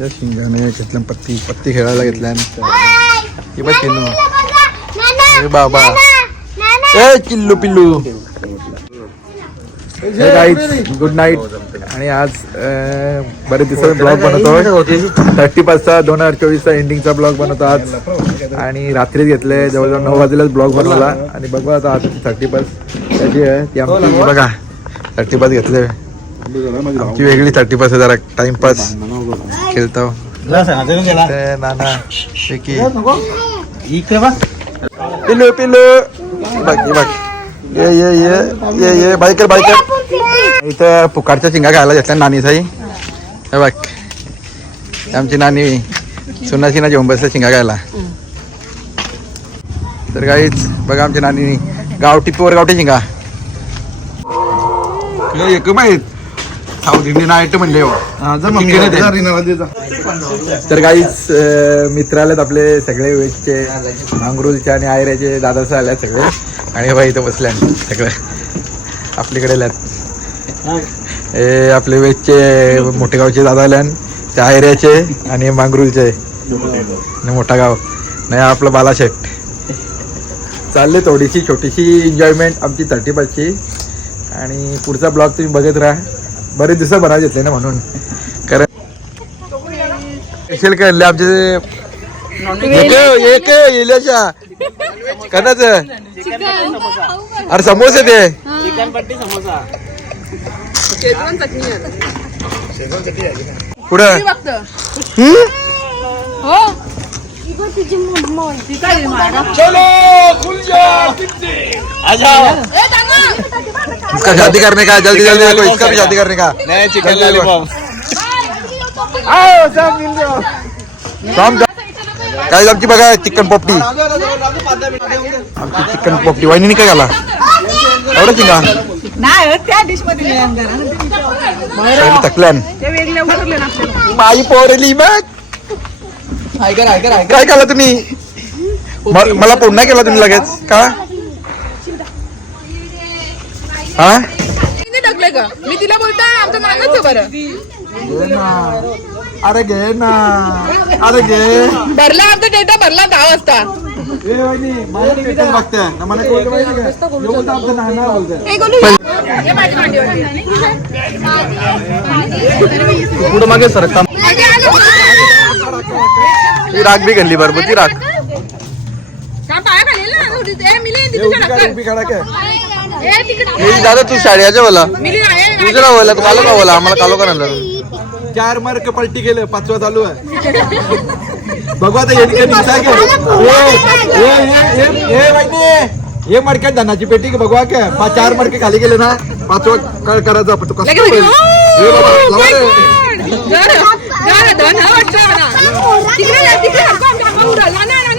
या शिंगाने घेतल्या पत्ती पत्ती खेळायला घेतल्या ही बघ अरे बाबा. ए चिल्लू पिल्लू. गुड नाईट आणि आज अं, बरेच दिवसाचा ब्लॉग बनवतो. थर्टी पाचचा दोन हजार चोवीसचा एंडिंगचा ब्लॉग बनवतो आज. आणि रात्रीच घेतले जवळजवळ नऊ वाजेलाच ब्लॉग बनवला. आणि बघू आता आता थर्टी पाच त्याची आहे. ती आमची बघा थर्टी पाच घेतले आमची वेगळी थर्टी पाच आहे जरा टाइमपास खेळतो. नाना शेकी. इकडे बघ. बघ बघ ये ये ये ये ये. Biker biker. इथं पुकारच्या शिंगा खायला घेतल्या नानी साई हे बघ. आमची नानी सुनाशी ना जेवण बसल्या शिंगा खायला तर काहीच बघा आमची नानी. गावठी प्युअर गावठी शिंगा. एक माहीत? साऊथ इंडियन आयटम म्हणले हो. तर काहीच आपले सगळे वेजचे नांगरूलचे आणि आयऱ्याचे दादाचे आले सगळे. आणि बाई इथं बसल्या सगळे. आपल्याकडे आल्यात हे आपले वेजचे मोठे गावचे दादा आल्यान ते आयऱ्याचे आणि मांगरूलचे. मोठा गाव. नाही आपलं बालाशेट चालले थोडीशी छोटीशी एन्जॉयमेंट आमची थर्टी पाचची आणि पुढचा ब्लॉग तुम्ही बघत राहा. बरेच दिवस बनवा घेतले ना म्हणून. कारण स्पेशल करले आमचे एक इल्याच्या कनाच अरे समोसे ते. चिकन पट्टी समोसा पुढं हम्म? इसका शादी करने का है, जल्दी जल्दी देखो इसका भी शादी करने का। नाही चिकन लॉलीपॉप काम काय आमची बघा चिकन पोपटी आमची चिकन पोपटी वाहिनी काय घाला? एवढं आमदार थकल्यान ते वेगळे उतरले ना माई पोरली बघ. काय केलं तुम्ही? मला पुन्हा केला तुम्ही लगेच. का? हा? का मी तिला बोलता आमचं नानच बरं. घे ना अरे घे ना अरे घे. भरला आमचा डेटा भरला दहा वाजता. बघते हे गोलू हे माझी मांडीवरती. पुढे मागे सरकता मागे आलो. ती राग बी घाली बरोबर ती राग. का पाया खाली ना? थोडी ते मिली तिथे टाकलं. ए तिकडे हे दादा तू शाळेच्या बोला तुझं नाव बोला तू कालो का बोला आम्हाला कालो का नंतर चार मार्क पलटी केलं पाचवा चालू आहे बघू आता कधी. ए, ए, ए, ए, ए, ए मडक्यात धनाची पेटी की बघवा काय पा- चार मडके खाली गेले ना पाचवा काय करायचं आपण तू कसं होईल? ए बाबा, Oh लावा रे. धन हं. तिकडे जा, तिकडे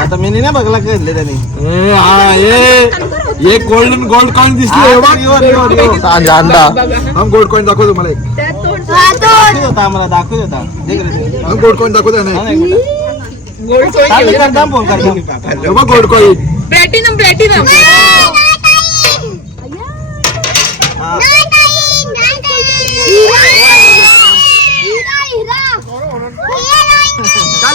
आता मी नाही बघला घेतले त्यांनी. ए, एक गोल्डन गोल्ड कॉइन दिसले अंडा हम गोल्ड कॉइन दाखव तुम्हाला एक. दाखवत होता आम्हाला दाखवत होता. दे गं रे. हम गोल्ड कॉइन दाखवतो नाही कुठं. चालू करता. फ़ोन करता गोल्ड कॉइन प्लॅटिनम प्लॅटिनम चुरा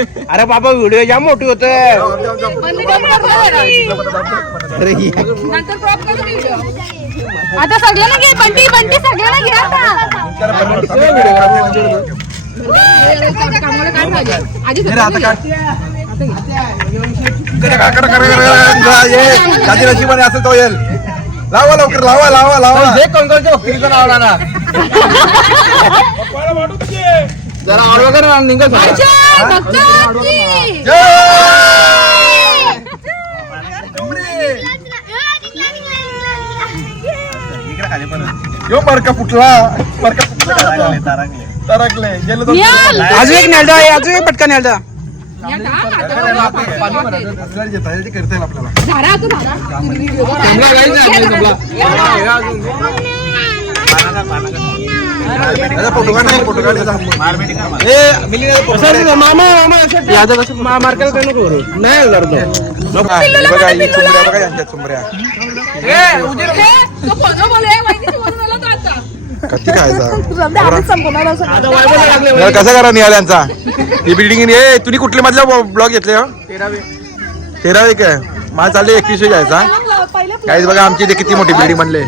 अरे बाबा व्हिडिओ जाम मोठी होत. नंतर क्रॉप करून व्हिडिओ आता सगळ्यांना घे बंटी बंटी सगळ्यांना घे आता. नशिबाने असेल तो येईल. लावा लवकर लावा लावा लावा. जे कंकरच्या भक्तीचं नाव ना जरा ऑर्डर कर. यो मरका फुटला मरका फुटला तरकले गेलो. अजून एक नेलदा आहे अजून एक पटकन नेलदा या का? करता येईल आपल्याला. मामा मामा काय नको नाही तो बघा ही बघा यांच्या. कधी खायचा कसं करा निहाल यांचा ही बिल्डिंग ए तुम्ही कुठले मधल्या ब्लॉक घेतले हो तेरावे काय? मला चालले एकवीसशे घ्यायचा. काहीच बघा आमची इथे किती मोठी बिल्डिंग बनले.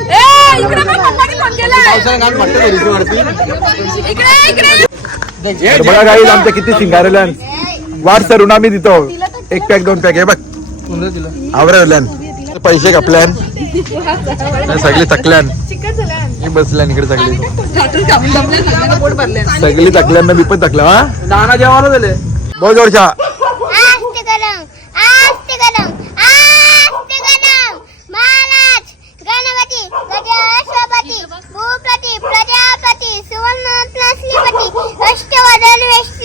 बघा काही आमच्या किती शिंगारल्या वाट सरून आम्ही देतो. एक पॅक दोन पॅक आहे बघ. आवरल्यान पैसे कापल्यान. सगळी थकल्यान. मी बसल्यान इकडे सगळी. सगळी थकल्यान मी पण थकल्या हा. दाना जेवायला झाले बोल जोरच्या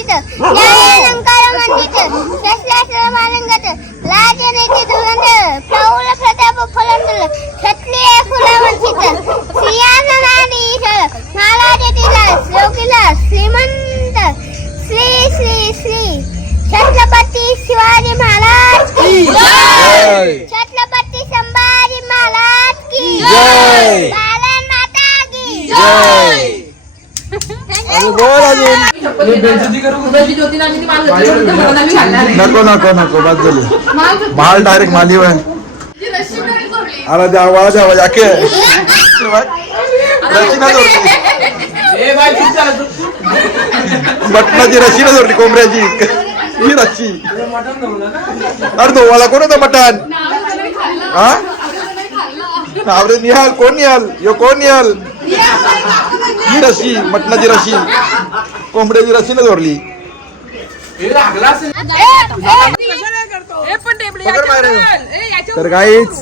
अष्टवदन वेष्टित न्यायालंकार मंडित शस्त्रास्त्र मालंगत लाजनेते धुरंधर प्रौढ प्रताप फलंदर क्षत्रिय फुलावंचित. श्रियाननादीश्वर महाराज लोकिलास. श्रीमंत. श्री श्री श्री. छत्रपती शिवाजी महाराज की जय. छत्रपती संभाजी महाराज की जय. भारत माता की आणि बोल अजून उद्याची ज्योती नावाची ती मला लग्न करून तर मला नवी नको नको नको बस झाली. मला माल डायरेक्ट माली वय तुझी रस्सी नाही सोडली. अरे द्या आवाज द्या आवाज आखे रशीना जोडली. बटनाची रशीना जोडली कोंबड्याची ही रशी अरे धोवाला कोण होतं मटण. हा. नावरे निहाल कोण निहाल? यो कोण निहाल? ही रशी मटणाची रशी कोंबड्याची जोडली. येऊ. ए, याच्यावर. तर काहीच.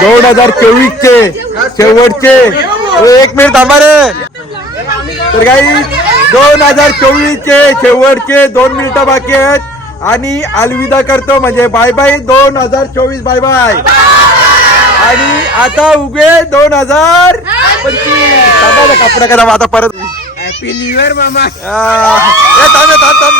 दोन हजार चोवीस चे शेवटचे एक मिनिट थांबा रे तर काही दोन हजार चोवीस चे शेवटचे दोन मिनिटं बाकी आहेत आणि अलविदा करतो म्हणजे बाय बाय दोन हजार चोवीस बाय बाय आणि आता उगे दोन हजार पण कपडे थांबा ना करा आता परत. हॅपी न्यू इयर मामा. आ, ए थांब ए, थांब थांब.